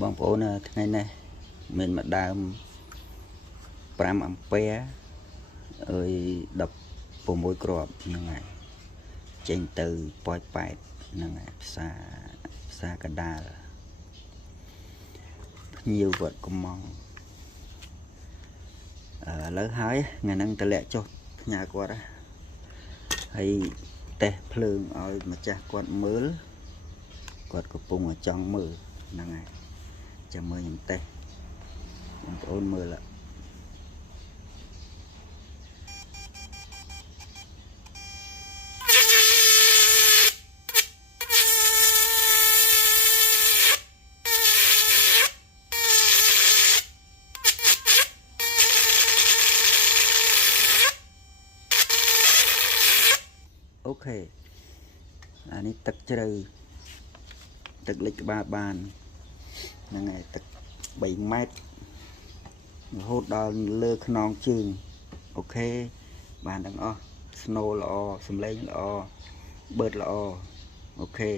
បងប្អូនថ្ងៃនេះមានម្ដើម5អំពែអើយ16គ្រាប់ហ្នឹងហើយចេញទៅប៉ោយប៉ែតហ្នឹងហើយផ្សារកដាលភ្ញៀវគាត់កំងឥឡូវហើយថ្ងៃហ្នឹងតលាក់ចុះផ្ញើគាត់ហើយតេស្តភ្លើងឲ្យម្ចាស់គាត់មើលគាត់កំពុងចង់មើលហ្នឹងហើយចាំមើលខ្ញុំតេស្តបងប្អូនមើលអូខេអានេះទឹកជ្រៅទឹកលិចក្បាលបានហ្នឹងហើយទឹក3ម៉ែត្ររហូតដល់លើខ្នងជើងអូខេបានទាំងអស់ស្នូល្អសំឡេងល្អបឺតល្អអូខេ